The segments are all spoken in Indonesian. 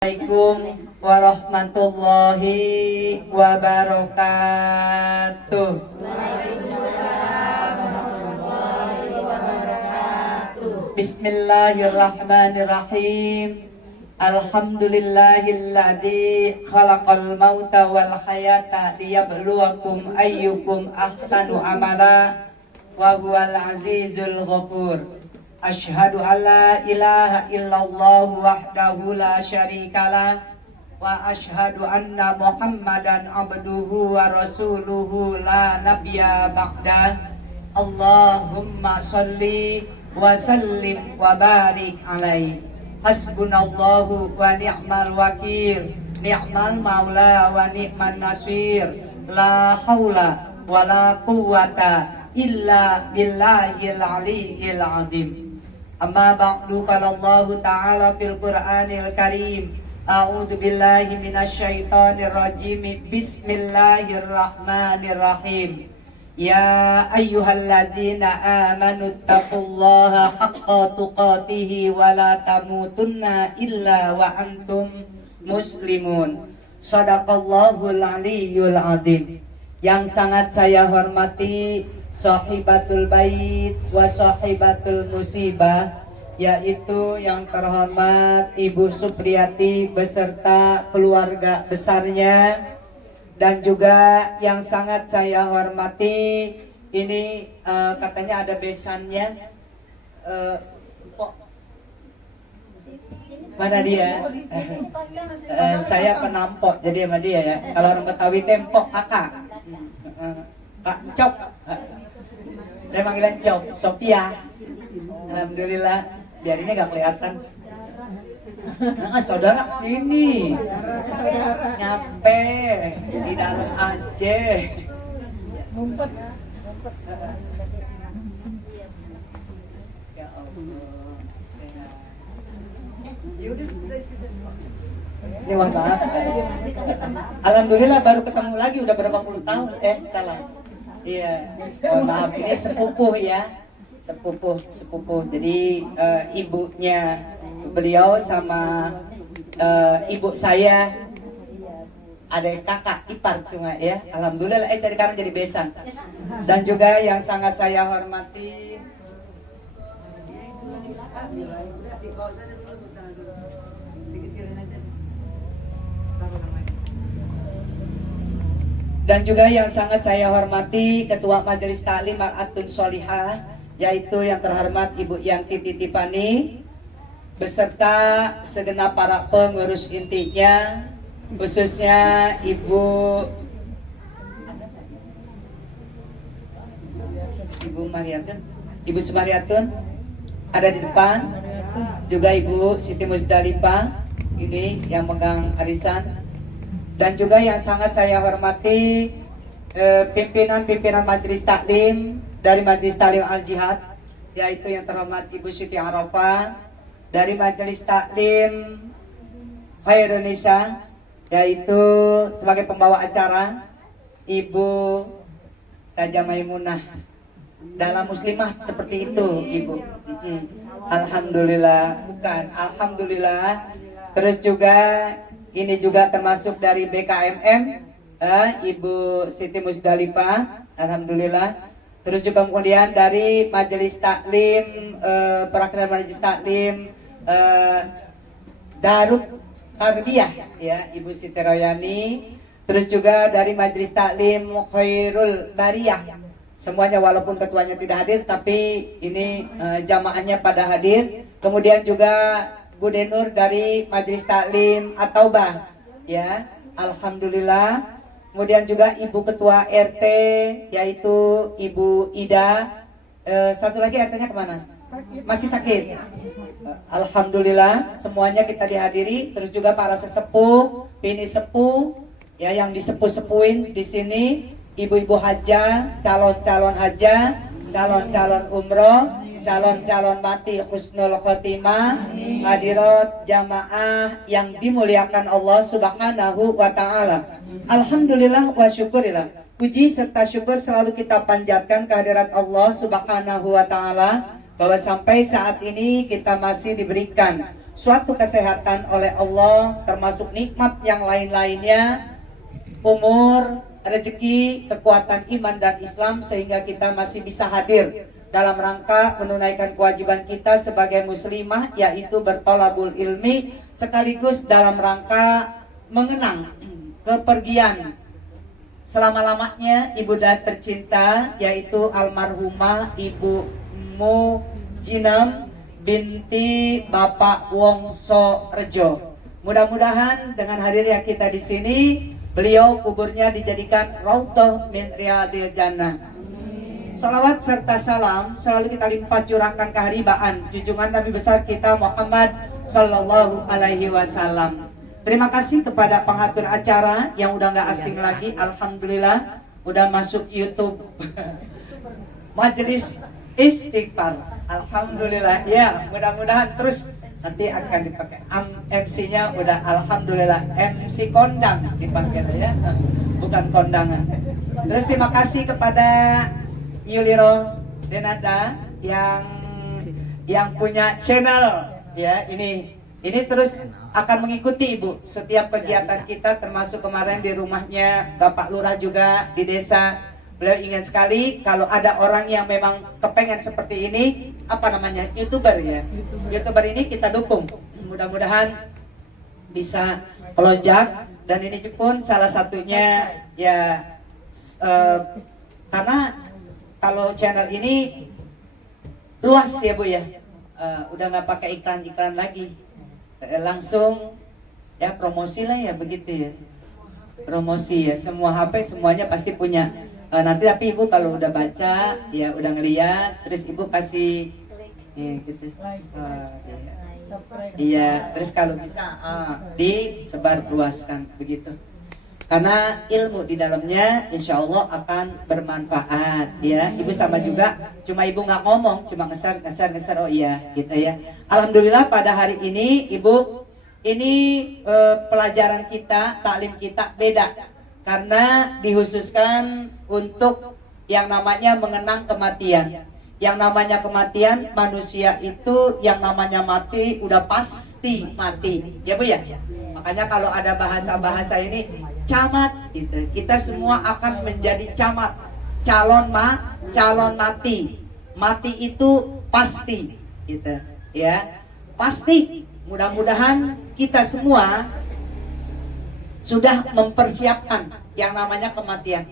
Assalamualaikum warahmatullahi wabarakatuh. Bismillahirrahmanirrahim. Alhamdulillahilladzi khalaqal mauta wal hayata liyabluwakum ayyukum ahsanu amala wa huwal azizul ghafur. Asyhadu an la ilaha illallah wahdahu la syarikalah wa asyhadu anna Muhammadan abduhu wa rasuluhu la nabiyya ba'dah. Allahumma sholli wa sallim wa barik alaihi. Hasbunallahu wa ni'mal wakil, ni'mal maula wa ni'man nasir. La haula wa la quwwata illa billahil aliyyil azim. Amma ba'du, qala Allah Ta'ala fil Qur'anil Karim. A'udzu billahi minasyaitonir rajim. Bismillahirrahmanirrahim. Ya ayyuhalladzina amanu taqullaha haqqa tuqatih wa la tamutunna illa wa antum muslimun. Shadaqallahul aliyyul azim. Yang sangat saya hormati Sahibatul bait wa sahibatul musibah, yaitu yang terhormat Ibu Supriyati beserta keluarga besarnya, dan juga yang sangat saya hormati ini katanya ada besannya, mana dia? Saya penampok jadi sama dia ya. Kalau orang Betawi tempok kakak, Kak Cop. Saya panggilan Cop, Sophia. Alhamdulillah, biar ini gak kelihatan. Nah, saudara sini, nyampe di dalam aja. Ngumpet. Ya Allah. Ini maaf. Alhamdulillah baru ketemu lagi udah berapa puluh tahun. Salah. Iya, maaf, ini sepupuh ya, sepupuh. Jadi ibunya beliau sama ibu saya ada kakak ipar cuma ya. Alhamdulillah dari sekarang jadi besan. Dan juga yang sangat saya hormati Ketua Majelis Taklim Al-Atun Sholihah, yaitu yang terhormat Ibu Yanti Titipani beserta segenap para pengurus intinya, khususnya Ibu Sumariatun ada di depan, juga Ibu Siti Musdalifah ini yang megang arisan. Dan juga yang sangat saya hormati pimpinan Majelis Taklim dari Majelis Taklim Al-Jihad, yaitu yang terhormat Ibu Siti Arafah, dari Majelis Taklim Khairun Nisa, yaitu sebagai pembawa acara Ibu Ustazah Maimunah. Dalam muslimah seperti itu Ibu. Alhamdulillah, bukan Alhamdulillah. Terus juga ini juga termasuk dari BKMM, Ibu Siti Musdalifah, alhamdulillah. Terus juga kemudian dari Majelis Taklim, perwakilan Majelis Taklim Darut Tarbiyah, ya, Ibu Siti Royani. Terus juga dari Majelis Taklim Khairul Bariyah. Semuanya walaupun ketuanya tidak hadir, tapi ini jamaahnya pada hadir. Kemudian juga Bu Denur dari Majelis Taklim At-Taubah, ya, alhamdulillah. Kemudian juga Ibu Ketua RT, yaitu Ibu Ida. Satu lagi RT-nya kemana? Masih sakit. Alhamdulillah, semuanya kita dihadiri. Terus juga para sesepuh, bini sepuh, ya, yang disepuh-sepuhin di sini, ibu-ibu hajah, calon-calon hajah, calon-calon umroh, calon-calon mati husnul khotimah, hadirat jamaah yang dimuliakan Allah Subhanahu wa Ta'ala. Alhamdulillah wa syukurillah. Puji serta syukur selalu kita panjatkan kehadirat Allah Subhanahu wa Ta'ala, bahwa sampai saat ini kita masih diberikan suatu kesehatan oleh Allah, termasuk nikmat yang lain-lainnya, umur, rezeki, kekuatan iman dan Islam, sehingga kita masih bisa hadir dalam rangka menunaikan kewajiban kita sebagai muslimah, yaitu bertolabul ilmi, sekaligus dalam rangka mengenang kepergian selama-lamanya ibunda tercinta, yaitu almarhumah Ibu Mujinem binti Bapak Wongso Rejo. Mudah-mudahan dengan hadirnya kita di sini, beliau kuburnya dijadikan raudhah min riyadil jannah. Salawat serta salam selalu kita limpah curahkan keharibaan junjungan Nabi besar kita Muhammad Sallallahu Alaihi Wasallam. Terima kasih kepada pengatur acara yang udah nggak asing lagi, alhamdulillah udah masuk YouTube Majelis Istighfar, alhamdulillah ya. Mudah-mudahan terus nanti akan dipakai MC-nya udah alhamdulillah MC kondang dipakai ya, bukan kondangan. Terus terima kasih kepada Yuliro Denada yang punya channel ya, ini terus akan mengikuti Ibu setiap kegiatan kita, termasuk kemarin di rumahnya Bapak Lurah juga di desa. Beliau ingin sekali kalau ada orang yang memang kepengen seperti ini, apa namanya, YouTuber ya, YouTuber ini kita dukung, mudah-mudahan bisa melonjak. Dan ini pun salah satunya ya, karena kalau channel ini luas ya Bu ya, udah nggak pakai iklan-iklan lagi, langsung ya promosi lah ya, begitu ya, promosi ya, semua HP semuanya pasti punya. Nanti tapi Ibu kalau udah baca ya, udah ngeliat, terus Ibu kasih gitu, iya, terus kalau bisa disebar luaskan begitu, karena ilmu di dalamnya insya Allah akan bermanfaat ya. Ibu sama juga, cuma Ibu nggak ngomong, cuma ngeser, oh iya gitu ya. Alhamdulillah pada hari ini Ibu, ini pelajaran kita, taklim kita beda, karena dikhususkan untuk yang namanya mengenang kematian. Yang namanya kematian, manusia itu yang namanya mati udah pasti mati ya Bu ya. Makanya kalau ada bahasa-bahasa ini camat gitu, kita semua akan menjadi camat, calon mati itu pasti gitu ya, pasti. Mudah-mudahan kita semua sudah mempersiapkan yang namanya kematian,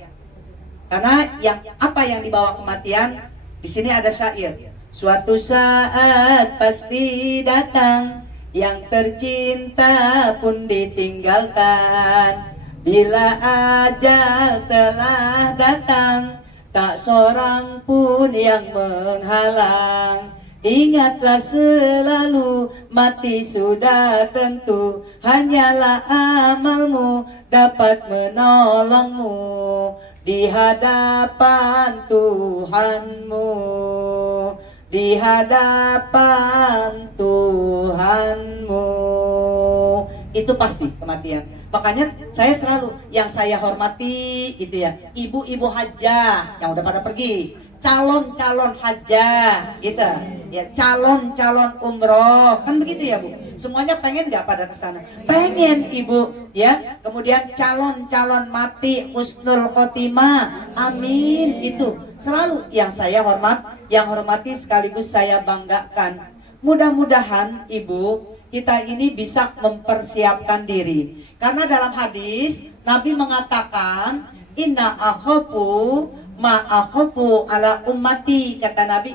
karena yang dibawa kematian. Di sini ada syair, suatu saat pasti datang, yang tercinta pun ditinggalkan. Bila ajal telah datang, tak seorang pun yang menghalang. Ingatlah selalu, mati sudah tentu, hanyalah amalmu dapat menolongmu di hadapan Tuhanmu, di hadapan Tuhanmu. Itu pasti kematian. Makanya saya selalu, yang saya hormati itu ya, ibu-ibu hajah yang udah pada pergi, calon-calon hajah gitu ya, calon-calon umroh, kan begitu ya Bu. Semuanya pengen nggak pada kesana? Pengen Ibu ya. Kemudian calon-calon mati husnul khotimah, amin. Itu selalu yang saya hormati sekaligus saya banggakan. Mudah-mudahan Ibu, kita ini bisa mempersiapkan diri, karena dalam hadis Nabi mengatakan inna akhafu ma akhafu ala ummati, kata Nabi,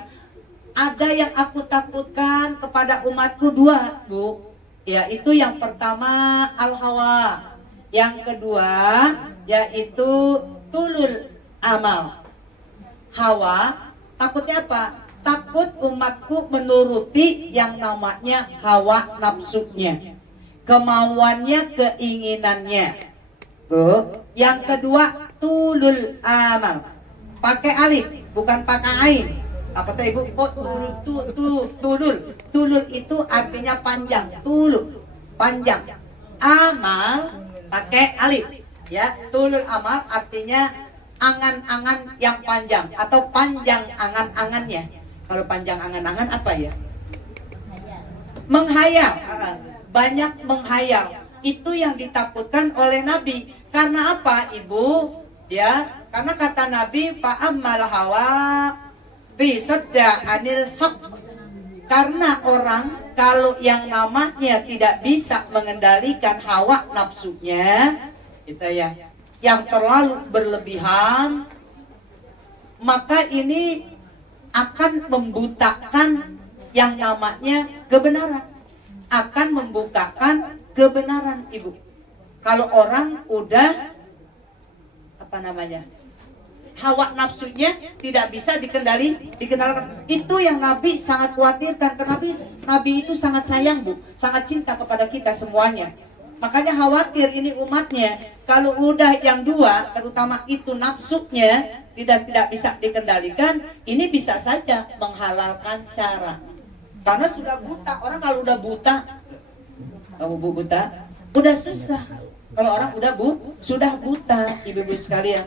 ada yang aku takutkan kepada umatku dua Bu, yaitu yang pertama al-hawa, yang kedua yaitu tulul amal. Hawa, takutnya apa? Takut umatku menuruti yang namanya hawa nafsunya, kemauannya, keinginannya Bu. Yang kedua tulul amal, pakai alif bukan pakai ain. Apa tadi Ibu? Oh, tulul itu artinya panjang, tulul panjang. Amal pakai alif ya. Tulul amal artinya angan-angan yang panjang atau panjang angan-angannya. Kalau panjang angan-angan apa ya? menghayal, banyak menghayal. Itu yang ditakutkan oleh Nabi. Karena apa, Ibu? Ya, karena kata Nabi, fa'ammal hawa bisadda anil haq. Karena orang kalau yang namanya tidak bisa mengendalikan hawa nafsunya, gitu ya, yang terlalu berlebihan, maka ini akan membutakan yang namanya kebenaran, akan membukakan kebenaran, Ibu. Kalau orang udah apa namanya, hawa nafsunya tidak bisa dikendalikan. Itu yang Nabi sangat khawatirkan. Karena Nabi itu sangat sayang, Bu, sangat cinta kepada kita semuanya. Makanya khawatir ini umatnya kalau udah yang dua, terutama itu nafsunya tidak bisa dikendalikan, ini bisa saja menghalalkan cara. Karena sudah buta. Orang kalau udah buta, kamu buta, udah susah. Kalau orang sudah buta, ibu-ibu sekalian.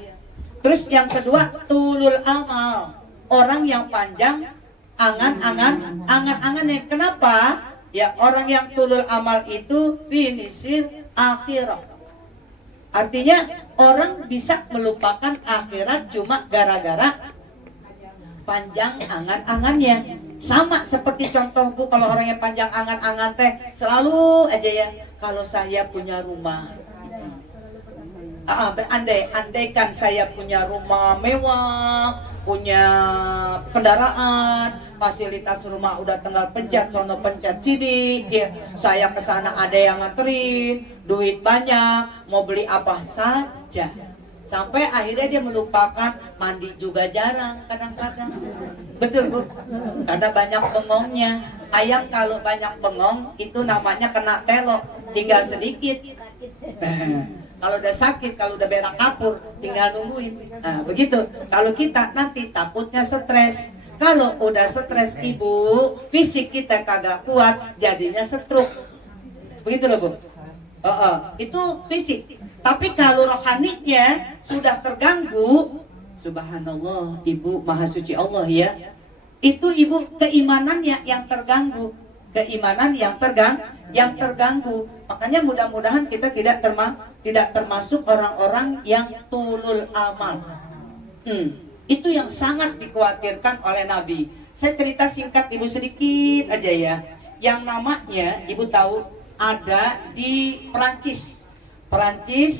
Terus yang kedua, tulul amal. Orang yang panjang angan-angannya. Kenapa? Ya, orang yang tulul amal itu finisir akhirat. Artinya orang bisa melupakan akhirat cuma gara-gara panjang angan-angannya. Sama seperti contohku, kalau orang yang panjang angan-angan teh selalu aja ya, kalau saya punya rumah, andaikan saya punya rumah mewah, punya kendaraan, fasilitas rumah udah tinggal pencet sono pencet sini, ya, saya kesana ada yang nganterin, duit banyak, mau beli apa saja. Sampai akhirnya dia melupakan mandi juga jarang kadang-kadang. Betul, Bu? Karena banyak bengongnya. Ayam kalau banyak bengong itu namanya kena telok, tinggal sedikit. Kalau udah sakit, kalau udah berak kapur, tinggal nungguin. Nah, begitu. Kalau kita nanti takutnya stres. Kalau udah stres, Ibu, fisik kita kagak kuat, jadinya stroke. Begitu loh, Bu. Itu fisik. Tapi kalau rohaninya sudah terganggu, subhanallah, Ibu, maha suci Allah ya. Itu Ibu keimanannya yang terganggu. Keimanan yang terganggu. Makanya mudah-mudahan kita tidak termasuk orang-orang yang tulul amal. Itu yang sangat dikhawatirkan oleh Nabi. Saya cerita singkat Ibu sedikit aja ya. Yang namanya, Ibu tahu, ada di Perancis.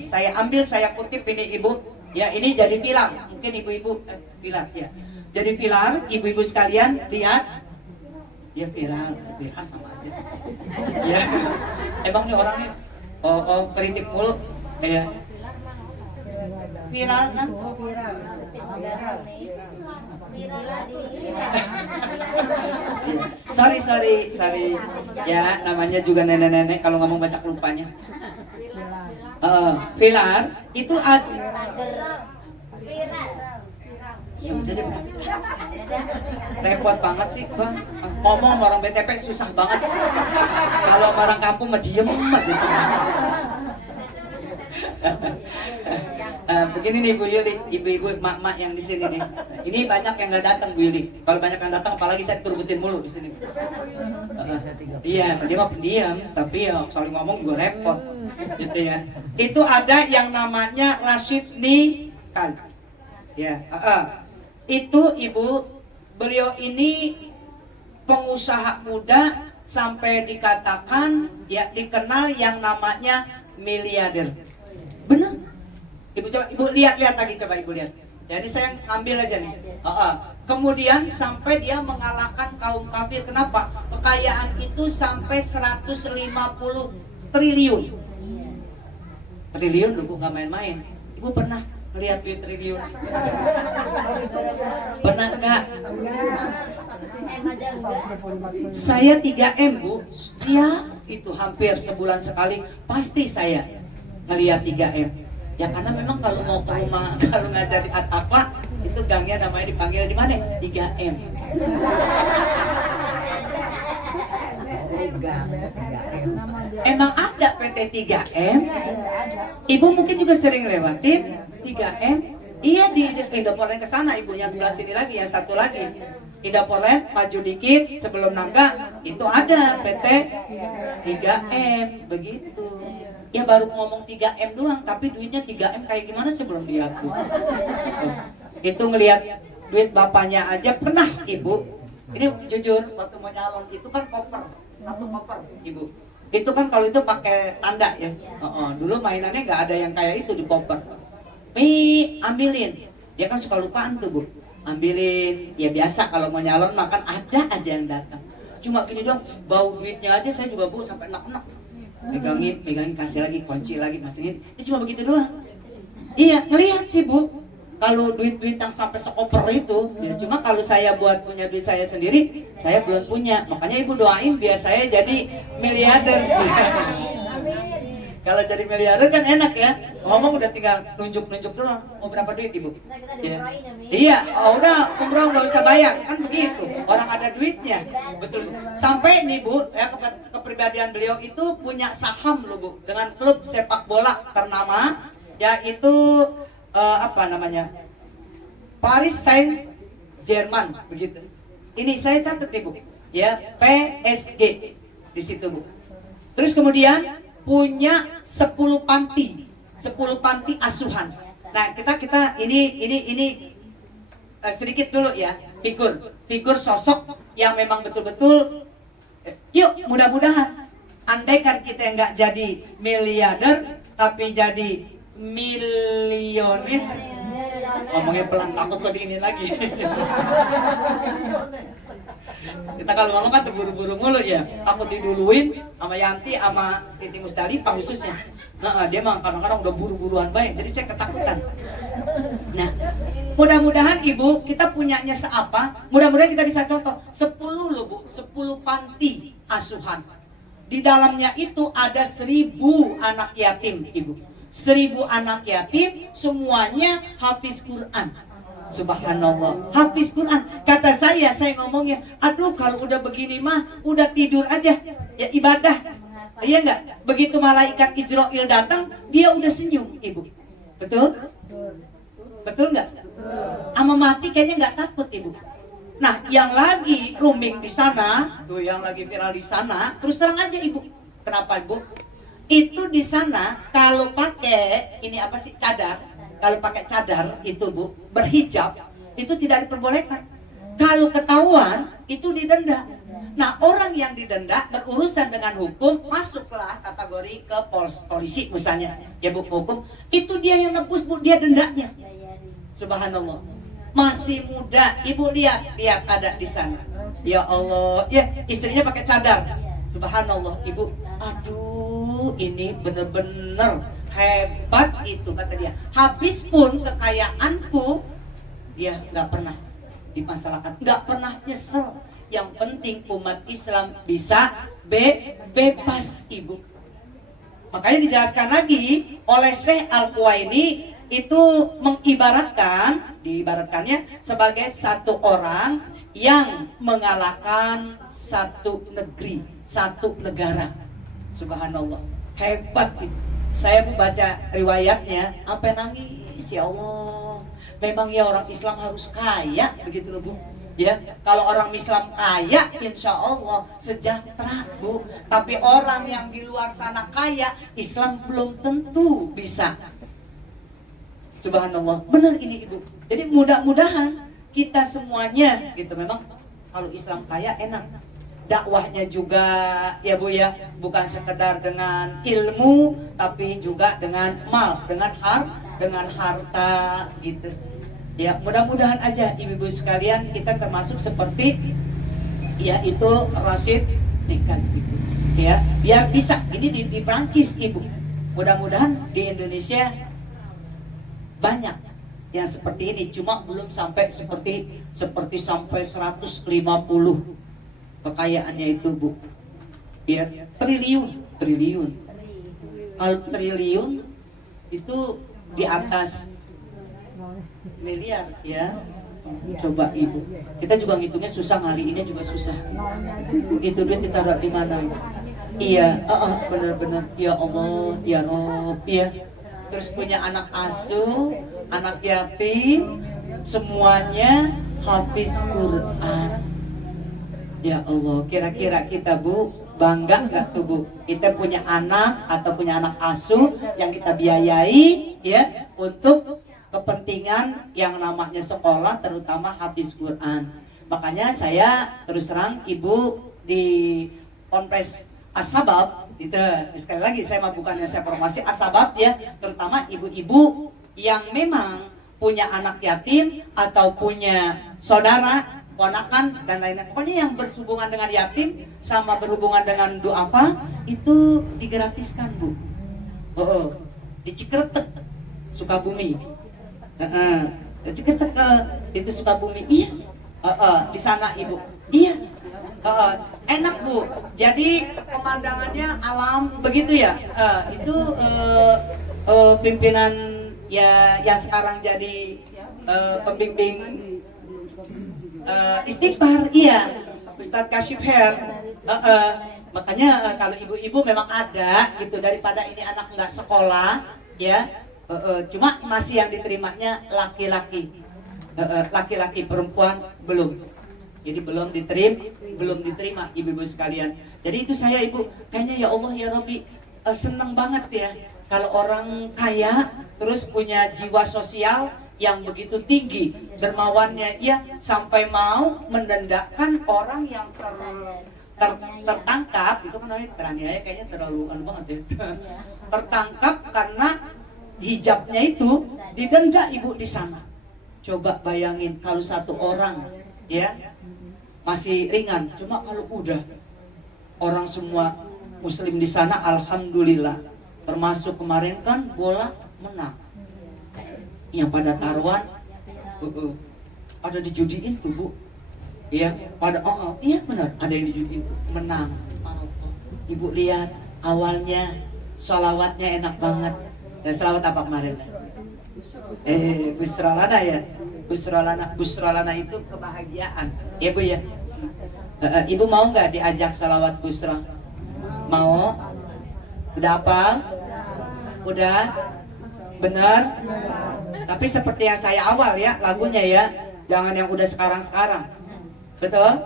Saya kutip ini Ibu. Ya, ini jadi pilar. Mungkin ibu-ibu pilar ya. Jadi pilar, ibu-ibu sekalian lihat. Ya pilar sama aja. Ya. Emang nih orangnya kritik mulu. Ya. Viral kan? Sorry. Ya, namanya juga nenek-nenek kalau ngomong banyak lupanya. Pilar itu ya udah deh, repot banget sih Bang. Ngomong orang BTP susah banget. Kalau orang kampung mah diem aja sih. Begini nih Bu Yuli, ibu-ibu, mak-mak yang di sini nih. Ini banyak yang nggak datang Bu Yuli. Kalau banyak yang datang, apalagi saya turbutin mulu di sini. Iya, dia mah pendiam, tapi ya saling ngomong juga repot, gitu ya. Itu ada yang namanya Rashid Nikaz. Ya, itu Ibu, beliau ini pengusaha muda sampai dikatakan ya dikenal yang namanya miliarder. Benar? Ibu coba, Ibu lihat lagi, coba Ibu lihat. Jadi saya ambil aja nih. Kemudian sampai dia mengalahkan kaum kafir. Kenapa? Kekayaan itu sampai 150 triliun. Triliun loh, nggak main-main. Ibu pernah lihat duit triliun? Pernah nggak? Saya 3M Bu. Ya, itu hampir sebulan sekali pasti saya ngelihat 3M. Ya karena memang kalau mau ke rumah, kalau ngajar di apa, itu gangnya namanya dipanggil di mana? 3M. Emang ada PT 3M? Ibu mungkin juga sering lewatin 3M. Iya, di Indoforen ke sana, ibunya sebelah sini lagi, yang satu lagi. Indah Polet maju dikit sebelum Nangga itu ada PT 3M begitu. Ya baru ngomong 3M doang, tapi duitnya 3M kayak gimana sih belum diaku. Itu ngelihat duit bapaknya aja pernah ibu. Ini jujur waktu mau nyalon itu kan koper, satu koper ibu. Itu kan kalau itu pakai tanda ya. Dulu mainannya nggak ada yang kayak itu di koper. Ambilin. Dia kan suka lupaan tuh bu. Ambilin. Ya biasa kalau mau nyalon makan ada aja yang datang. Cuma gini dong, bau duitnya aja saya juga bu sampai enak-enak. Megangin, kasih lagi, kunci lagi, pastiin. Itu cuma begitu doang. Iya, ngelihat sih bu. Kalau duit-duit yang sampai sekoper itu, ya cuma kalau saya buat punya duit saya sendiri, saya belum punya. Makanya ibu doain biar saya jadi miliarder. Kalau jadi miliarder kan enak ya. Ngomong udah tinggal nunjuk-nunjuk doang. Mau berapa duit ibu? Ya. Iya, udah umroh nggak usah bayar kan begitu. Orang ada duitnya, betul. Sampai nih bu, ya kepribadian beliau itu punya saham loh bu dengan klub sepak bola ternama, yaitu apa namanya? Paris Saint-Germain begitu. Ini saya catat nih bu, ya PSG di situ bu. Terus kemudian punya 10 panti asuhan. Nah kita ini sedikit dulu ya figur sosok yang memang betul-betul yuk mudah-mudahan andaikan kita nggak jadi miliarder tapi jadi milioner. Ngomongnya pelan takut kok ini lagi. Kita kalau ngomong kan terburu-buru mulu ya. Takut diduluin sama Yanti sama Siti Musdalifah khususnya. Nah, dia mah kadang-kadang udah buru-buruan baik. Jadi saya ketakutan. Nah, mudah-mudahan ibu kita punyanya seapa. Mudah-mudahan kita bisa contoh 10 loh bu, 10 panti asuhan. Di dalamnya itu ada 1000 anak yatim ibu. 1000 anak yatim semuanya hafiz Quran. Subhanallah, hafiz Quran. Kata saya ngomongnya, aduh kalau udah begini mah udah tidur aja ya ibadah. Iya enggak? Begitu malaikat Israil datang, dia udah senyum ibu. Betul? Betul enggak? Ama mati kayaknya enggak takut ibu. Nah, yang lagi rooming di sana, tuh yang lagi viral di sana, terus terang aja ibu. Kenapa ibu? Itu di sana kalau pakai ini apa sih cadar, kalau pakai cadar itu bu berhijab itu tidak diperbolehkan. Kalau ketahuan itu didenda. Nah orang yang didenda berurusan dengan hukum masuklah kategori ke polisi misalnya ya bu hukum itu dia yang nebus bu dia dendanya. Subhanallah masih muda ibu lihat ada di sana. Ya Allah ya istrinya pakai cadar. Subhanallah ibu aduh ini bener-bener hebat itu kata dia. Habis pun kekayaanku dia nggak pernah dimasalahkan, nggak pernah nyesel. Yang penting umat Islam bisa bebas ibu. Makanya dijelaskan lagi oleh Syekh Al-Quwaini itu diibaratkannya sebagai satu orang yang mengalahkan satu negeri, satu negara. Subhanallah hebat itu. Saya membaca riwayatnya, sampai nangis ya Allah. Memang ya orang Islam harus kaya, begitu loh bu. Ya, kalau orang Islam kaya, insya Allah sejahtera bu. Tapi orang yang di luar sana kaya, Islam belum tentu bisa. Subhanallah, benar ini ibu. Jadi mudah-mudahan kita semuanya, gitu memang kalau Islam kaya enak. Dakwahnya juga ya bu ya bukan sekedar dengan ilmu tapi juga dengan mal dengan harta gitu ya mudah-mudahan aja ibu-ibu sekalian kita termasuk seperti ya itu Rashid Nikas gitu ya biar bisa ini di Prancis ibu mudah-mudahan di Indonesia banyak yang seperti ini cuma belum sampai seperti sampai 150 kekayaannya itu bu ya triliun kalau triliun itu di atas miliar ya coba ibu kita juga ngitungnya susah kali ini juga susah itu duit ditaruh di mana iya benar-benar ya Allah ya Rob ya terus punya anak asuh anak yatim semuanya hafiz Quran. Ya Allah, kira-kira kita Bu bangga nggak tuh Bu? Kita punya anak atau punya anak asuh yang kita biayai ya untuk kepentingan yang namanya sekolah, terutama hafiz Quran. Makanya saya terus terang Ibu di Ponpes As-Sabab itu, sekali lagi saya mah bukannya saya promosi As-Sabab ya, terutama ibu-ibu yang memang punya anak yatim atau punya saudara, ponakan dan lain-lain. Pokoknya yang berhubungan dengan yatim sama berhubungan dengan duafa itu digratiskan Bu. Di Cikretek, Sukabumi. Cikretek itu Sukabumi. Iya. Di sana Ibu. Iya. Enak Bu. Jadi pemandangannya alam begitu ya. Itu pimpinan ya yang sekarang jadi pembimbing istighfar, iya, Ustadz Kashif Her. Makanya kalau ibu-ibu memang ada gitu, daripada ini anak nggak sekolah ya, cuma masih yang diterimanya laki-laki, laki-laki, perempuan belum. Jadi belum diterima ibu-ibu sekalian. Jadi itu saya Ibu, kayaknya ya Allah ya Rabbi, senang banget ya kalau orang kaya terus punya jiwa sosial yang begitu tinggi, dermawannya ya, sampai mau mendendahkan orang yang tertangkap. Itu kan namanya teraniaya, kayaknya terlalu banget ya. Tertangkap karena hijabnya itu, didenda Ibu di sana. Coba bayangin kalau satu orang ya masih ringan, cuma kalau udah orang semua muslim di sana, alhamdulillah. Termasuk kemarin kan bola menang, yang pada taruhan ada dijudiin tuh Bu, ya pada iya benar ada yang dijudiin tuh, menang. Ibu lihat awalnya sholawatnya enak banget. Sholawat apa kemarin? Busrolana ya, busrolana itu kebahagiaan ya Bu ya. Ibu mau nggak diajak sholawat busra? Mau? Udah hafal? Udah? Bener? Tapi seperti yang saya awal ya lagunya ya, jangan yang udah sekarang-sekarang. Betul?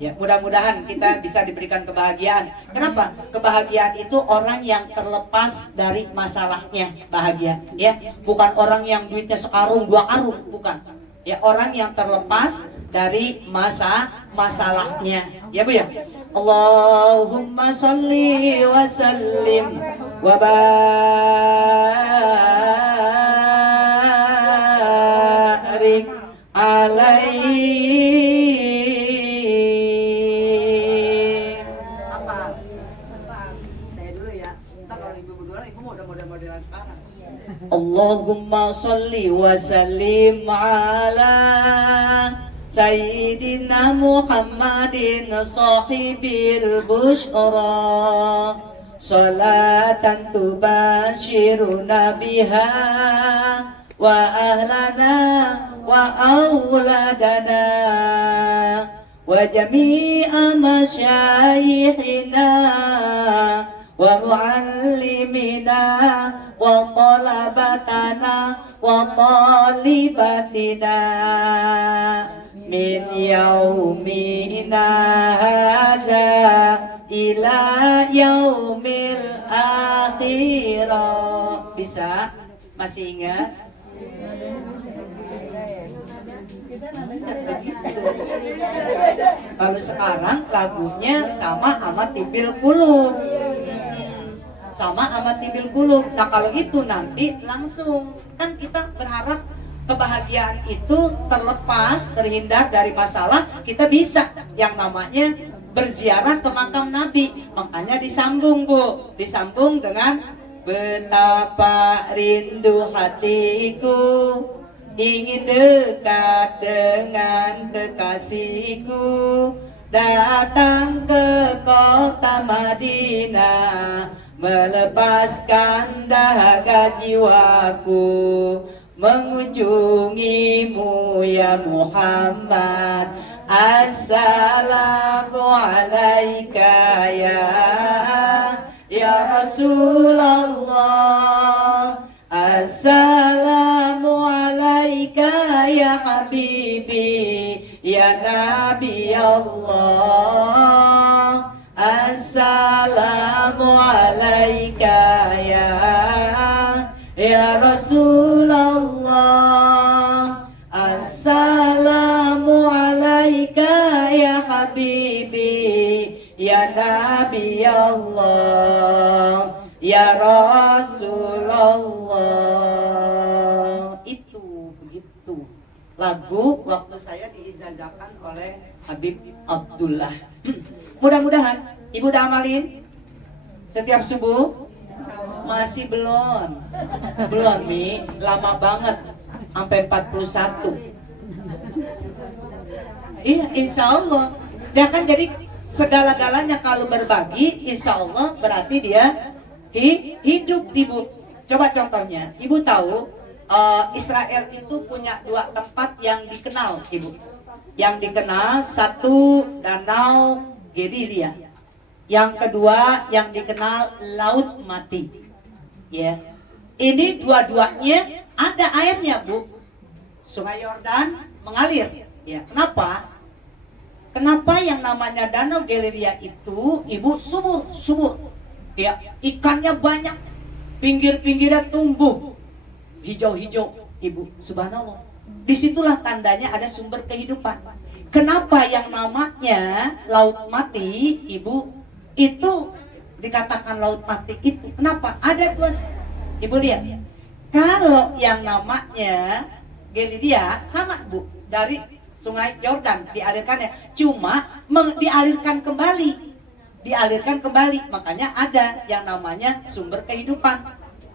Ya, mudah-mudahan kita bisa diberikan kebahagiaan. Kenapa? Kebahagiaan itu orang yang terlepas dari masalahnya bahagia, ya. Bukan orang yang duitnya sekarung, 2 karung, bukan. Ya, orang yang terlepas dari masalahnya. Ya Bu ya. Allahumma sholli wa sallim wa barik alaihi. Apa? Saya dulu ya. Entar kalau ibu berdua, ibu mau model-modelan sekarang. Allahumma sholli wa sallim ala Sayyidina Muhammadin sahibil bushra, salatan tubashiruna biha wa ahlana wa auladana wa jami'a masyayikhina wa muallimina wa talabatana wa talibatina min yaumina hadza ila yaumil akhirah. Bisa? Masih ingat? Kalau sekarang lagunya sama Amat Tibil Kulub, sama Amat Tibil Kulub. Nah kalau itu nanti langsung, kan kita berharap kebahagiaan itu terlepas, terhindar dari masalah, kita bisa yang namanya berziarah ke makam Nabi. Makanya disambung Bu, disambung dengan betapa rindu hatiku ingin dekat dengan kekasihku, datang ke kota Madinah, melepaskan dahaga jiwaku, mengunjungimu ya Muhammad. Assalamu alaika ya Rasulullah, assalamu alaika ya Habibi, ya Nabi Allah, assalamu alaika ya Rasulullah, assalamu alaika ya Habibi, ya Nabi Allah, ya Rasulullah. Itu begitu lagu waktu saya diizazakan oleh Habib Abdullah. Mudah-mudahan ibu udah amalin setiap subuh. Masih belum Mi, lama banget sampai 41. Iya, insya Allah dia kan jadi segala-galanya. Kalau berbagi insya Allah berarti dia hidup ibu. Coba contohnya, ibu tahu Israel itu punya dua tempat yang dikenal ibu. Yang dikenal satu Danau Galilee, yang kedua yang dikenal Laut Mati. Ya, ini dua-duanya ada airnya bu. Sungai Yordan mengalir. Ya, kenapa? Kenapa yang namanya Danau Galilee itu ibu subur? Ya, ikannya banyak, pinggir-pinggirnya tumbuh hijau-hijau ibu. Subhanallah. Disitulah tandanya ada sumber kehidupan. Kenapa yang namanya Laut Mati ibu itu dikatakan Laut Mati itu? Kenapa? Ada dua. Ibu lihat. Kalau yang namanya Galilee sama bu, dari Sungai Yordan dialirkannya, cuma dialirkan kembali, makanya ada yang namanya sumber kehidupan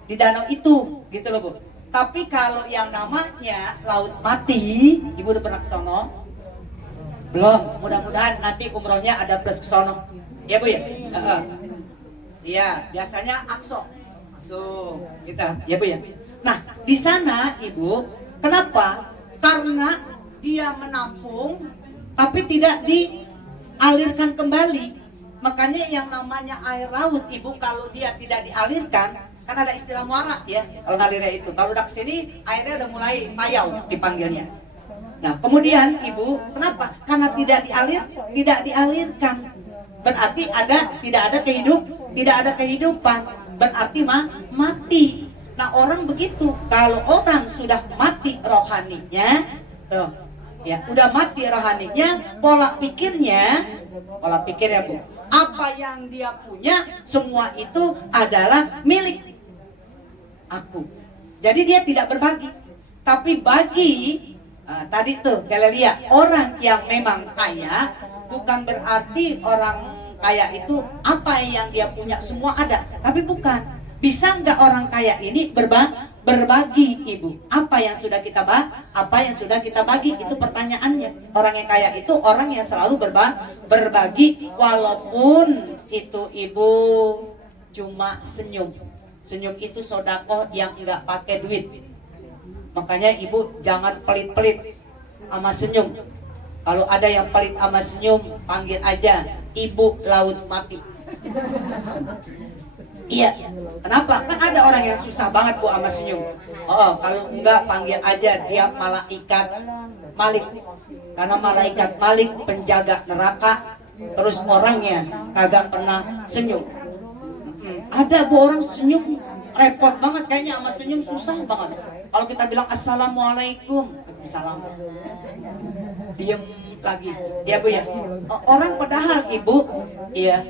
di danau itu, gitu loh bu. Tapi kalau yang namanya Laut Mati, ibu udah pernah ke sono? Belum. Mudah-mudahan nanti umrohnya ada plus ke sono, ya bu ya. Iya, biasanya Akso masuk kita, ya bu ya. Nah, di sana ibu, kenapa? Karena dia menampung tapi tidak dialirkan kembali. Makanya yang namanya air laut ibu, kalau dia tidak dialirkan, kan ada istilah muara ya, kalau ngalirnya itu. Kalau udah kesini airnya udah mulai payau dipanggilnya. Nah, kemudian ibu, kenapa? Karena tidak dialirkan. Berarti tidak ada kehidupan, berarti mati. Nah, orang begitu, kalau orang sudah mati rohaninya, ya udah mati rohaninya, pola pikirnya bu, apa yang dia punya semua itu adalah milik aku. Jadi dia tidak berbagi, tapi bagi. Tadi tuh Galilee, orang yang memang kaya bukan berarti orang kaya itu apa yang dia punya semua ada, tapi bukan. Bisa nggak orang kaya ini berbagi ibu? Apa yang sudah kita bagi, itu pertanyaannya. Orang yang kaya itu orang yang selalu berbagi, walaupun itu ibu cuma senyum itu sedekah yang nggak pakai duit. Makanya ibu jangan pelit-pelit sama senyum. Kalau ada yang pelit sama senyum, panggil aja Ibu Laut Mati. Iya. Kenapa? Kan ada orang yang susah banget bu sama senyum. Oh, kalau enggak panggil aja dia malaikat Malik. Karena malaikat Malik penjaga neraka, terus orangnya kagak pernah senyum. Ada bu orang senyum repot banget, kayaknya sama senyum susah banget. Kalau kita bilang assalamualaikum, salam, diem lagi, ya bu ya. Orang padahal ibu, ya,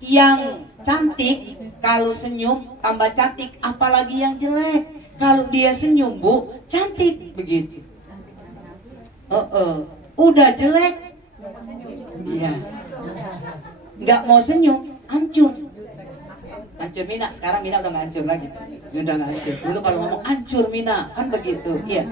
yang cantik kalau senyum tambah cantik, apalagi yang jelek. Kalau dia senyum bu, cantik begitu. Udah jelek, ya, nggak mau senyum, hancur. Hancur Mina, sekarang Mina udah nggak hancur lagi. Udah nggak hancur. Dulu kalau ngomong hancur Mina, kan begitu. Iya.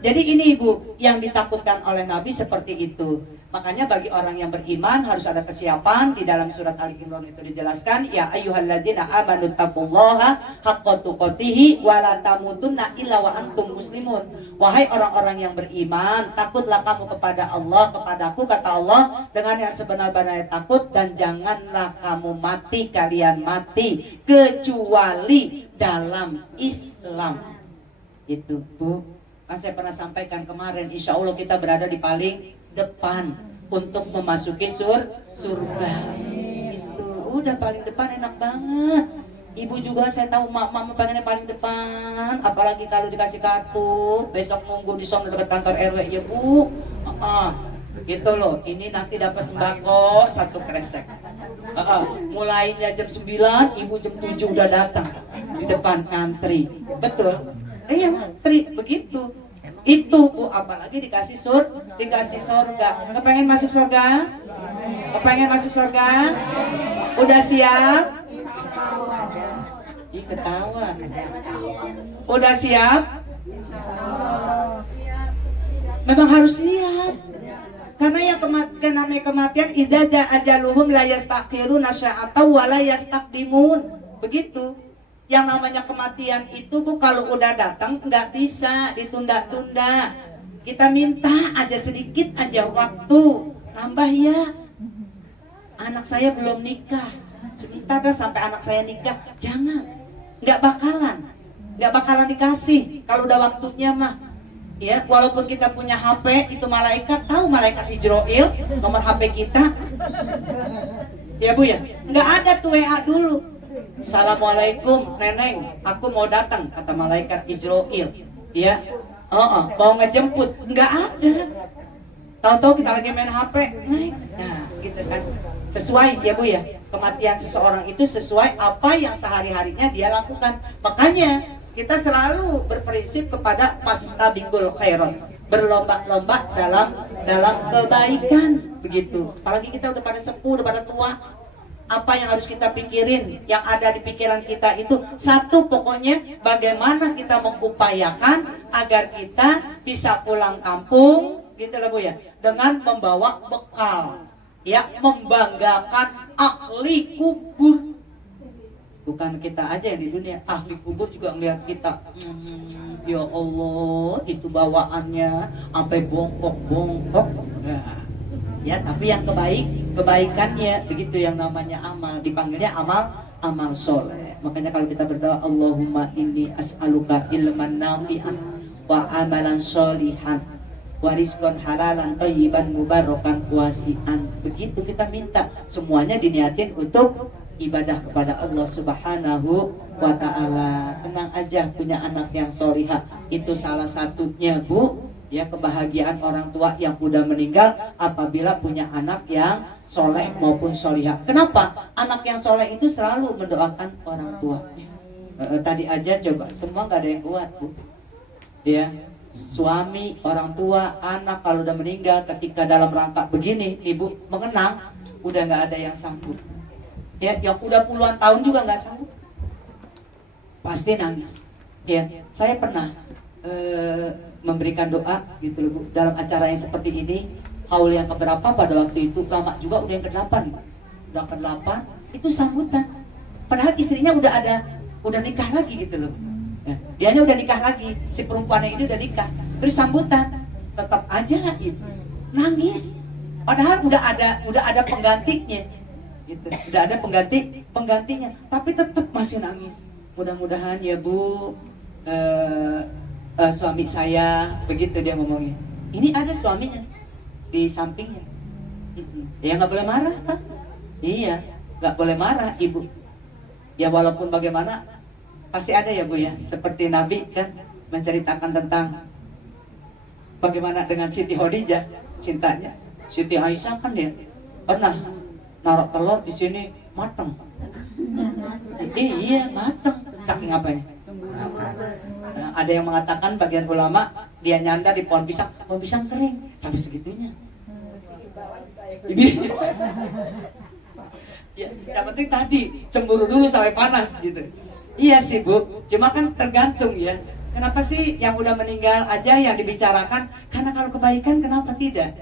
Jadi ini ibu, yang ditakutkan oleh Nabi seperti itu. Makanya bagi orang yang beriman harus ada kesiapan. Di dalam surat Al-Imran itu dijelaskan, ya ayyuhalladzina amanu taqullaha haqqa tuqatih wa la tamutunna illa wa antum muslimun. Wahai orang-orang yang beriman, takutlah kamu kepada Allah, kepadaku kata Allah, dengan yang sebenar-benarnya takut, dan janganlah kamu mati, kalian mati kecuali dalam Islam. Itu bu. Kan saya pernah sampaikan kemarin, insya Allah kita berada di paling depan untuk memasuki surga. Itu udah paling depan, enak banget. Ibu juga saya tahu mama pengennya paling depan, apalagi kalau dikasih kartu besok nunggu di sana dekat kantor RW ya Bu. Gitu loh, ini nanti dapat sembako 1 kresek. Mulainya jam 9, ibu jam 7 udah datang di depan ngantri. Betul? Iya ngantri, begitu. Itu Bu, apalagi dikasih surga. Kepengen masuk surga? Kepengen masuk surga? Udah siap? Ih, ketawa. Udah siap? Memang harus siap. Karena yang namanya kematian idza jaa ajaluhum la yastakhiruna sya'atan wa la yastaqdimun. Begitu. Yang namanya kematian itu Bu, kalau udah datang nggak bisa ditunda-tunda. Kita minta aja sedikit aja waktu. Nambah ya. Anak saya belum nikah. Sebentar dah sampai anak saya nikah. Jangan. Nggak bakalan dikasih kalau udah waktunya mah. Ya, walaupun kita punya HP, itu malaikat tahu, malaikat Ijroil nomor HP kita. Ya Bu ya, nggak ada tuh WA dulu. Assalamualaikum Neneng, aku mau datang, kata malaikat Ijroil. Ya, mau ngejemput, nggak ada. Tahu-tahu kita lagi main HP, nah gitu kan. Sesuai ya Bu ya, kematian seseorang itu sesuai apa yang sehari-harinya dia lakukan. Makanya kita selalu berprinsip kepada fastabiqul khairat, berlomba-lomba dalam kebaikan, begitu. Apalagi kita udah pada sepuh, udah pada tua, apa yang harus kita pikirin? Yang ada di pikiran kita itu satu, pokoknya bagaimana kita mengupayakan agar kita bisa pulang kampung, gitu lah Bu ya, dengan membawa bekal, ya, membanggakan ahli kubur. Bukan kita aja yang di dunia, ahli kubur juga melihat kita. Ya Allah, itu bawaannya sampai bongkok-bongkok. Nah, ya, tapi yang kebaikannya begitu, yang namanya amal, dipanggilnya amal soleh. Makanya kalau kita berdoa, Allahumma inni as'aluka ilman nafi'an wa amalan sholihan wa rizqan halalan thayyiban mubarakan wasi'an. Begitu kita minta, semuanya diniatin untuk ibadah kepada Allah Subhanahu wa ta'ala. Tenang aja, punya anak yang solihah itu salah satunya Bu, ya, kebahagiaan orang tua yang udah meninggal apabila punya anak yang soleh maupun solihah. Kenapa? Anak yang soleh itu selalu mendoakan orang tua. Tadi aja coba, semua nggak ada yang kuat Bu, ya, suami, orang tua, anak kalau udah meninggal ketika dalam rangka begini Ibu mengenang, udah nggak ada yang sanggup. Ya, yang udah puluhan tahun juga nggak sanggup, pasti nangis. Ya, saya pernah memberikan doa gitu loh Bu, dalam acara yang seperti ini, haul yang keberapa pada waktu itu, lama juga, udah yang ke-8, udah ke-8 itu sambutan. Padahal istrinya udah nikah lagi gitu loh. Ya, dianya udah nikah lagi, si perempuannya ini udah nikah, terus sambutan, tetap aja Ibu nangis. Padahal udah ada penggantinya. Gitu. Sudah ada penggantinya, tapi tetap masih nangis. Mudah-mudahan ya Bu, suami saya, begitu dia ngomongnya. Ini ada suaminya di sampingnya. Ya nggak boleh marah kan? Iya, nggak boleh marah Ibu. Ya walaupun bagaimana pasti ada ya Bu ya. Seperti Nabi kan menceritakan tentang bagaimana dengan Siti Khadijah cintanya. Siti Aisyah kan dia pernah naruh telur di sini mateng. Iya mateng. Saking apanya? Nah, ada yang mengatakan bagian ulama dia nyandar di pohon pisang kering sampai segitunya. Ya, yang penting tadi cemburu dulu sampai panas gitu. Iya sih Bu, cuma kan tergantung ya. Kenapa sih yang udah meninggal aja yang dibicarakan? Karena kalau kebaikan kenapa tidak?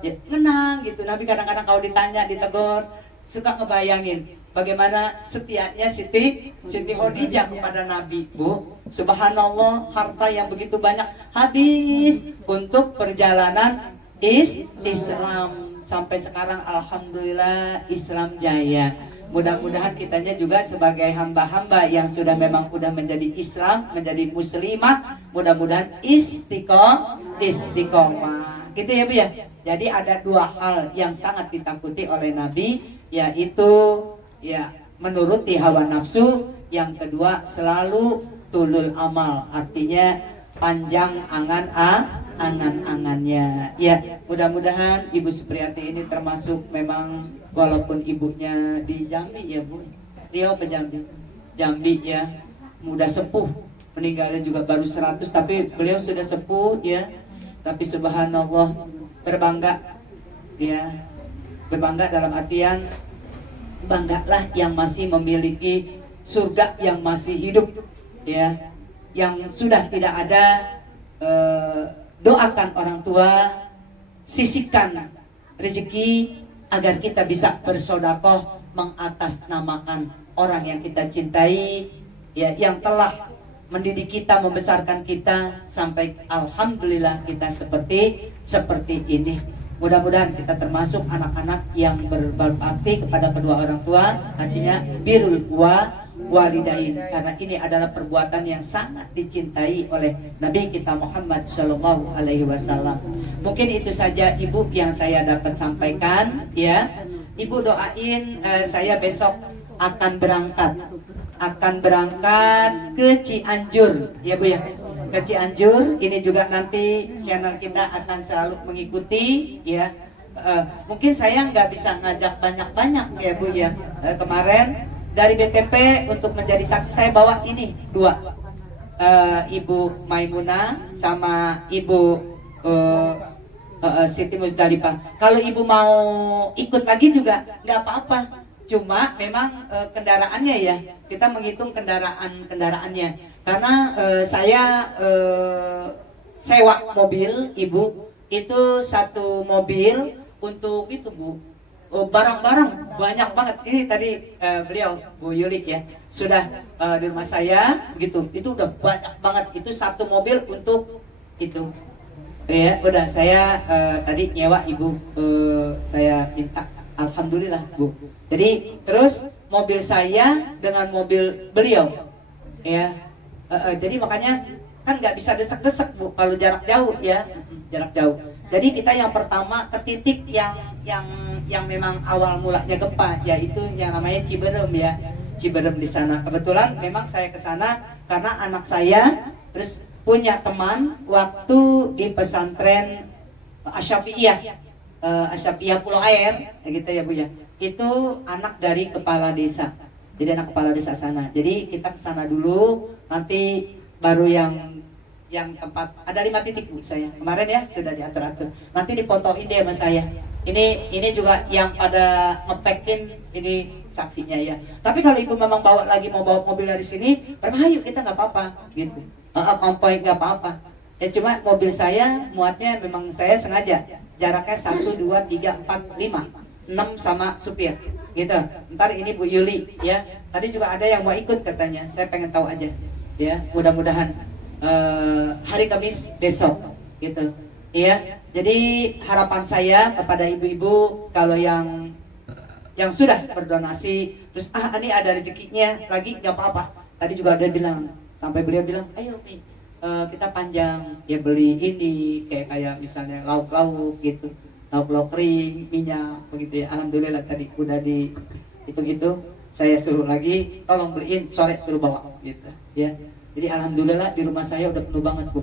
Ya, tenang gitu. Nabi kadang-kadang kalau ditanya, ditegur, suka ngebayangin bagaimana setianya Siti Khadijah kepada Nabi Bu. Subhanallah, harta yang begitu banyak habis untuk perjalanan Islam. Sampai sekarang alhamdulillah Islam jaya. Mudah-mudahan kitanya juga sebagai hamba-hamba yang sudah memang sudah menjadi Islam, menjadi muslimah, mudah-mudahan istiqomah. Gitu ya Bu ya. Jadi ada dua hal yang sangat ditakuti oleh Nabi, yaitu ya menuruti hawa nafsu, yang kedua selalu tulul amal, artinya panjang angan-angannya. Ya, mudah-mudahan Ibu Supriyati ini termasuk memang walaupun ibunya di Jambi ya Bu, Riau Jambi, Jambi ya, muda sepuh, meninggalnya juga baru 100, tapi beliau sudah sepuh ya. Tapi subhanallah berbangga ya, berbangga dalam artian banggalah yang masih memiliki surga yang masih hidup ya, yang sudah tidak ada. Doakan orang tua, sisihkan rezeki agar kita bisa bersodakoh mengatasnamakan orang yang kita cintai ya, yang telah mendidik kita, membesarkan kita sampai alhamdulillah kita seperti ini. Mudah-mudahan kita termasuk anak-anak yang berbakti kepada kedua orang tua, artinya birrul walidain, karena ini adalah perbuatan yang sangat dicintai oleh Nabi kita Muhammad Shallallahu Alaihi Wasallam. Mungkin itu saja Ibu yang saya dapat sampaikan ya. Ibu doain saya besok akan berangkat ke Cianjur ya Bu ya, ke Cianjur. Ini juga nanti channel kita akan selalu mengikuti ya. Mungkin saya nggak bisa ngajak banyak-banyak ya Bu ya. Kemarin dari BTP untuk menjadi saksi saya bawa ini dua, Ibu Maimunah sama Ibu Siti Muzdalifah. Kalau Ibu mau ikut lagi juga nggak apa-apa, cuma memang kendaraannya ya, kita menghitung kendaraannya, karena saya sewa mobil Ibu, itu satu mobil untuk itu Bu, barang-barang banyak banget. Ini tadi beliau Bu Yuli ya sudah di rumah saya begitu, itu udah banyak banget, itu satu mobil untuk itu ya. Udah saya tadi nyewa Ibu, saya minta, alhamdulillah Bu. Jadi terus mobil saya dengan mobil beliau ya, jadi makanya kan nggak bisa desek-desek Bu kalau jarak jauh ya, jarak jauh. Jadi kita yang pertama ke titik yang memang awal mulanya gempa, yaitu yang namanya Ciberem ya, Ciberem di sana. Kebetulan memang saya ke sana karena anak saya terus punya teman waktu di pesantren Asyafi'iyah, Asyafi'iyah Pulau Air gitu ya Bu ya. Itu anak dari kepala desa. Jadi anak kepala desa sana. Jadi kita ke sana dulu, nanti baru yang tempat ada 5 titik Bu saya. Kemarin ya sudah diatur-atur. Nanti dipotoin deh sama saya. Ini juga yang pada ngepekin ini saksinya ya. Tapi kalau Ibu memang bawa mobil dari sini, berbahaya kita nggak apa-apa gitu. Kompoi nggak apa-apa. Ya cuma mobil saya muatnya memang saya sengaja jaraknya 1, 2, 3, 4, 5, 6 sama supir gitu. Ntar ini Bu Yuli ya. Tadi juga ada yang mau ikut katanya. Saya pengen tahu aja ya. Mudah-mudahan hari Kamis besok gitu ya. Jadi harapan saya kepada ibu-ibu, kalau yang sudah berdonasi terus ini ada rezekinya lagi nggak apa-apa. Tadi juga ada bilang, sampai beliau bilang ayo nih kita panjang ya, beli ini kayak misalnya lauk-lauk gitu, lauk-lauk kering, minyak begitu ya. Alhamdulillah tadi udah dihitung itu, saya suruh lagi tolong beliin, sore suruh bawa gitu ya. Jadi alhamdulillah di rumah saya udah penuh banget Bu.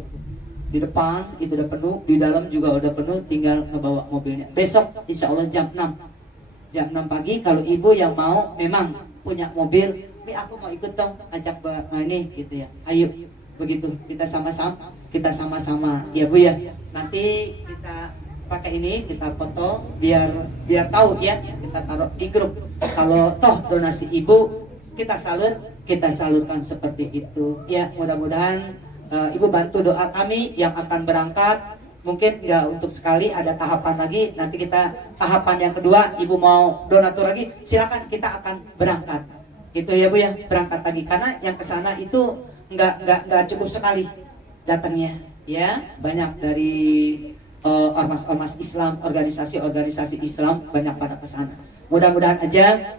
Di depan itu udah penuh, di dalam juga udah penuh, tinggal ngebawa mobilnya. Besok insya Allah jam 6 pagi kalau Ibu yang mau memang punya mobil, ini aku mau ikut dong, ajak ini gitu ya. Ayo begitu, kita sama-sama ya Bu ya. Nanti kita pakai ini, kita foto biar tahu ya, kita taruh di grup. Kalau toh donasi Ibu kita salurkan seperti itu ya. Mudah-mudahan Ibu bantu doa kami yang akan berangkat. Mungkin ya untuk sekali, ada tahapan lagi, nanti kita tahapan yang kedua Ibu mau donatur lagi, silakan, kita akan berangkat gitu ya Bu ya, berangkat lagi, karena yang kesana itu nggak cukup sekali datangnya ya, banyak dari ormas-ormas Islam, organisasi-organisasi Islam banyak pada kesana. Mudah-mudahan aja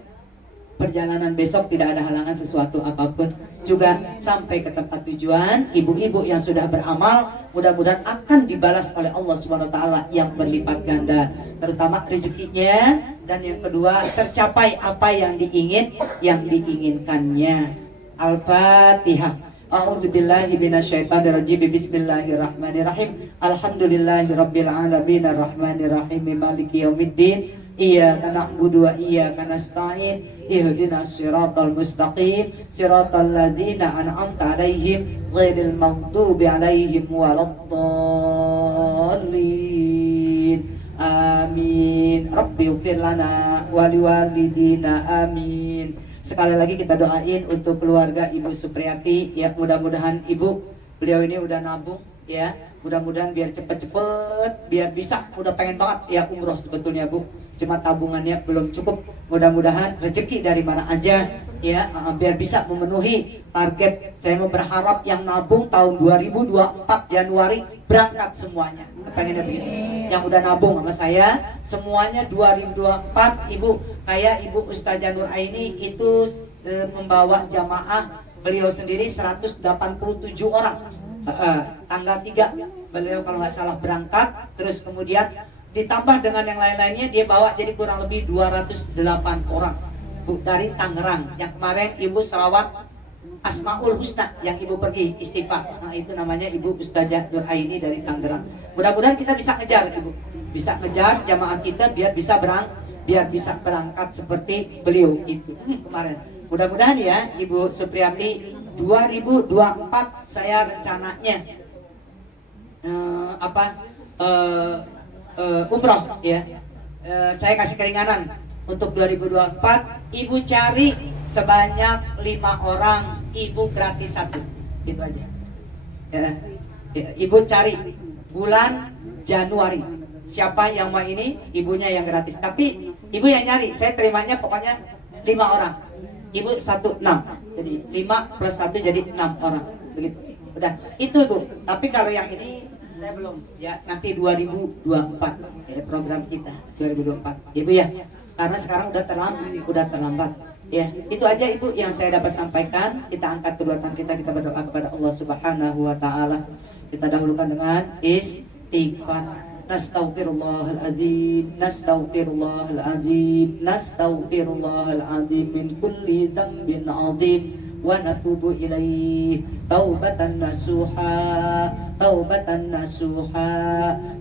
perjalanan besok tidak ada halangan sesuatu apapun, juga sampai ke tempat tujuan. Ibu-ibu yang sudah beramal mudah-mudahan akan dibalas oleh Allah Subhanahu wa taala yang berlipat ganda, terutama rezekinya, dan yang kedua tercapai apa yang diinginkannya. Al-Fatihah. A'udzubillahi minasyaitonirrajim. Bismillahirrahmanirrahim. Alhamdulillahirabbil alamin arrahmanirrahim maliki yaumiddin. Iyyaka na'budu wa iyyaka nasta'in. Ihdinas siratal mustaqim. Siratal ladzina an'amta 'alaihim ghairil maghdubi 'alaihim waladdallin. Amin. Rabbighfir lana wa liwalidina. Amin. Sekali lagi kita doain untuk keluarga Ibu Supriyati ya, mudah-mudahan Ibu, beliau ini udah nabung ya, mudah-mudahan biar cepet-cepet, biar bisa, udah pengen banget ya umroh sebetulnya Bu, cuma tabungannya belum cukup. Mudah-mudahan rezeki dari mana aja ya, biar bisa memenuhi target. Saya mau berharap yang nabung tahun 2024 Januari berangkat semuanya, pengennya begitu. Yang udah nabung sama saya semuanya 2024. Ibu kayak Ibu Ustazah Nur Aini itu membawa jamaah beliau sendiri 187 orang. Tanggal 3 beliau kalau nggak salah berangkat, terus kemudian ditambah dengan yang lain-lainnya dia bawa jadi kurang lebih 208 orang Bu, dari Tangerang. Yang kemarin Ibu selawat Asmaul Husna yang Ibu pergi istighfar, nah itu namanya Ibu Ustazah Nur Aini dari Tangerang. Mudah-mudahan kita bisa ngejar Ibu, bisa ngejar jamaah kita biar bisa berangkat seperti beliau itu kemarin. Mudah-mudahan ya Ibu Supriyati 2024 saya rencananya umroh ya. Saya kasih keringanan untuk 2024, Ibu cari sebanyak 5 orang, Ibu gratis 1, gitu aja ya. Ibu cari bulan Januari, siapa yang mau ini, ibunya yang gratis, tapi Ibu yang nyari, saya terimanya pokoknya 5 orang, Ibu 1 6, jadi 5 plus 1 jadi 6 orang begitu. Udah itu Bu, tapi kalau yang ini saya belum ya, nanti 2024 ya, program kita 2024 Ibu ya, karena sekarang udah terlambat ya. Itu aja Ibu yang saya dapat sampaikan. Kita angkat kedua tangan kita berdoa kepada Allah Subhanahu wa taala. Kita dahulukan dengan istighfar. Nastaghfirullahaladzim, nastaghfirullahaladzim, nastaghfirullahaladzim min kulli dhanbin 'adzim wa natubu ilaih taubatan nasuha, taubatan nasuha,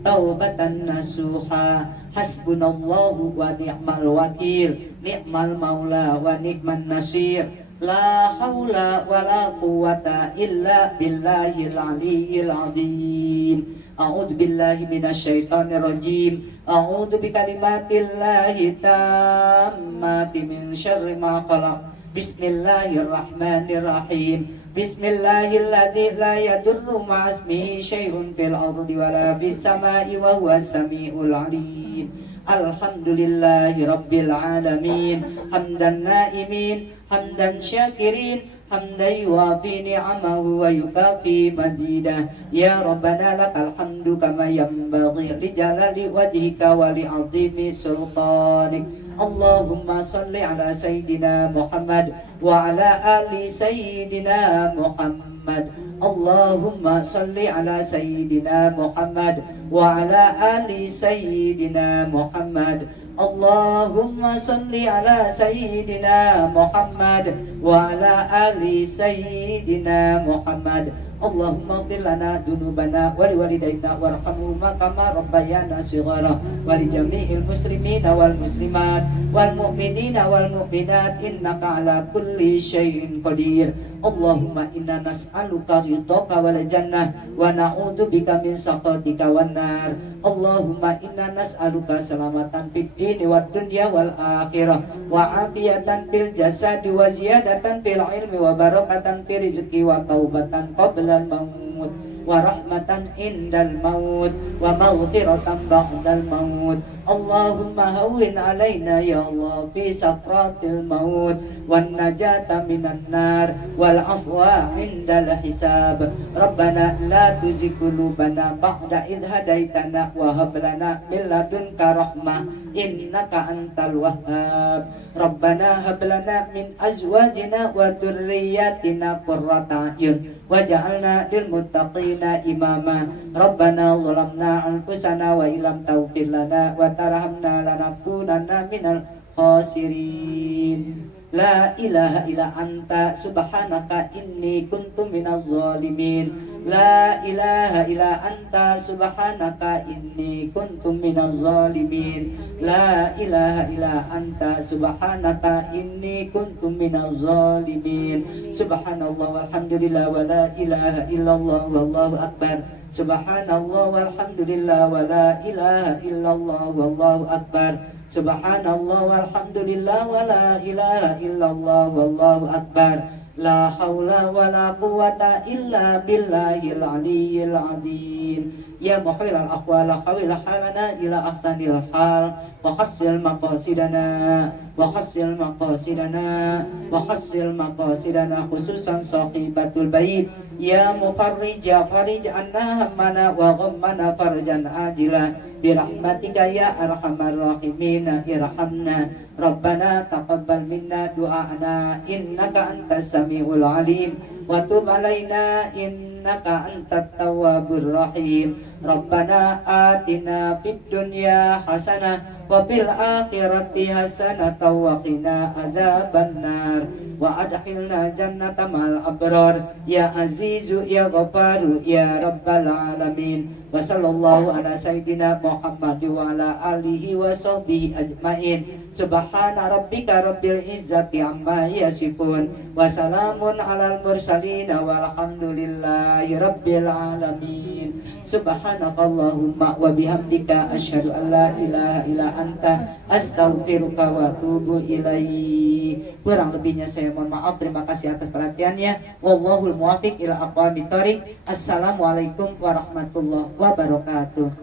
taubatan nasuha. Hasbunallahu wa ni'mal wakil, ni'mal maula wa ni'man nasir. La haula wa la quwata illa billahil aliyyil azim. A'udzu billahi minasyaitonir rajim. A'udzu bikalimatillahi tammati min syarri ma khalaq. Bismillahirrahmanirrahim. Bismillahilladzi la yadurru ma'asmihi syai'un fil ardi wala fis samai wa huwas samiul alim. Alhamdulillahi rabbil alamin. Hamdan naimin, hamdan syakirin, hamdan yuwafi ni'amahu wa yukafi mazidah. Ya Rabbana lakal hamdu kama yanbaghi li jalali wajhika wa li 'azimi sultanik. Allahumma salli ala Sayyidina Muhammad wa ala ali Sayyidina Muhammad. Allahumma salli ala Sayyidina Muhammad wa ala ali Sayyidina Muhammad. Allahumma salli ala Sayyidina Muhammad wa ala ali Sayyidina Muhammad. Allahumma ighfir lana dzunubana wa liwalidayna warhamhuma kama rabbayana shighara wa li jami'il muslimina wal muslimat wal mu'minina wal mu'minat innaka ala kulli syai'in qadir. Allahumma inna nas'aluka ridhaka wal jannah wa na'udzu bika min sakhatika wan nar. Allahumma inna nas'aluka salamatan fid dini wad dunya wal akhirah wa afiyatan fil jasadi wa ziyadatan fil ilmi wa barakatan fil rizqi wa taubatan qabla qablal maut wa rahmatan indal maut wa maghfiratan ba'dal maut. Allahumma hawwin alaina ya Allah fi sakratil maut wan najata minan nar wal afwa indal hisab. Rabbana la tuzigh qulubana ba'da idh hadaitana wa hab lana min ladunka rahmah innaka antal wahhab. Rabbana hab lana min azwajina wa dhurriyyatina qurrata a'yun waj'alna lil muttaqina imama. Rabbana zalamna anfusana wa illam taghfir lana wa tarhamna lanakunanna minal khasirin. La ilaha illa anta subhanaka inni kuntu minaz zalimin. La ilaha illa anta subhanaka inni kuntu minaz zalimin. La ilaha illa anta subhanaka inni kuntu minaz zalimin. Subhanallah walhamdulillah wa la ilaha illallah wallahu akbar. Subhanallah walhamdulillah wa la ilaha illallah wallahu akbar. Subhanallah walhamdulillah wa la ilaha illallah wallahu akbar. La haula wa la quwata illa billahil aliyyil azim. Ya muhilal aqwala qawil halana ila ahsanil hal wa hassil maqasidana wa hassil maqasidana wa hassil maqasidana khususan sahibatul bait. Ya mufarrij ya farij anna hammana wa ghammana farjan ajila birahmatika ya arhamar rahimin irhamna. Rabbana taqabbal minna du'ana innaka antas samiul alim wa tub alaina innaka antat tawwabur rahim. Rabbana atina fid dunya hasanah wa fil akhirati hasanah wa qina adzabannar wa adkhilna jannata mal abrar ya azizu ya ghafaru ya rabbal alamin. Wa sallallahu ala sayyidina Muhammad wa ala alihi wa sahbihi ajmain. Subhana rabbika rabbil izzati amma yasifun wa salamun alal mursalin walhamdulillahi rabbil alamin. Subhanakallahumma wa bihamdika asyhadu an la ilaha illa anta astaghfiruka wa atubu ilaik. Kurang lebihnya saya mohon maaf. Terima kasih atas perhatiannya. Wallahul muwaffiq ila aqwamit thoriq. Assalamualaikum warahmatullahi wabarakatuh.